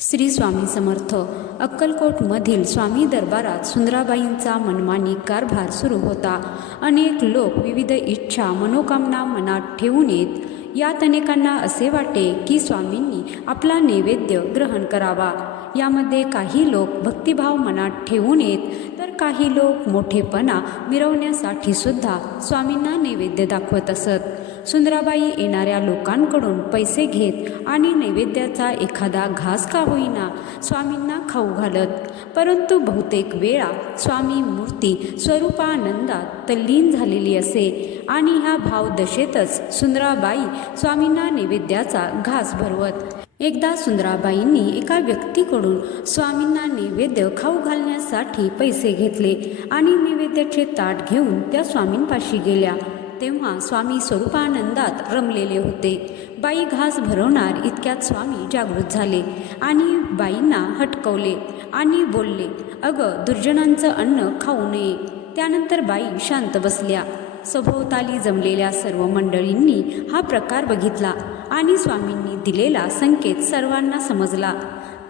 श्री स्वामी समर्थ. अक्कलकोटमधील स्वामी दरबारात सुंदराबाईंचा मनमानी कारभार सुरू होता. अनेक लोक विविध इच्छा मनोकामना मनात ठेवून येत. यात अनेकांना असे वाटे की स्वामींनी आपला नैवेद्य ग्रहण करावा. यामध्ये काही लोक भक्तिभाव मनात ठेवून येत, तर काही लोक मोठेपणा मिरवण्यासाठी सुद्धा स्वामींना नैवेद्य दाखवत असत. सुंदराबाई येणाऱ्या लोकांकडून पैसे घेत आणि नैवेद्याचा एखादा घास का होईना स्वामींना खाऊ घालत. परंतु बहुतेक वेळा स्वामी मूर्ती स्वरूपानंदात तल्लीन झालेली असे आणि ह्या भावदशेतच सुंदराबाई स्वामींना नैवेद्याचा घास भरवत. एकदा सुंदराबाईंनी एका व्यक्तीकडून स्वामींना नैवेद्य खाऊ घालण्यासाठी पैसे घेतले आणि नैवेद्याचे ताट घेऊन त्या स्वामींपाशी गेल्या. तेव्हा स्वामी स्वरूपानंदात रमलेले होते. बाई घास भरवणार इतक्यात स्वामी जागृत झाले आणि बाईंना हटकवले आणि बोलले, "अगं, दुर्जनांचं अन्न खाऊ नये." त्यानंतर बाई शांत बसल्या. सभोवताली जमलेल्या सर्व मंडळींनी हा प्रकार बघितला आणि स्वामींनी दिलेला संकेत सर्वांना समजला.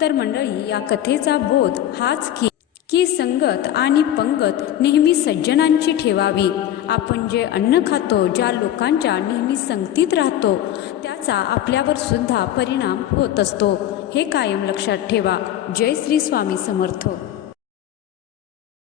तर मंडळी, या कथेचा बोध हाच की संगत आणि पंगत नेहमी सज्जनांची ठेवावी. आपण जे अन्न खातो, ज्या लोकांच्या नेहमी संगतीत राहतो, त्याचा आपल्यावर सुद्धा परिणाम होत असतो. हे कायम लक्षात ठेवा. जय श्री स्वामी समर्थ.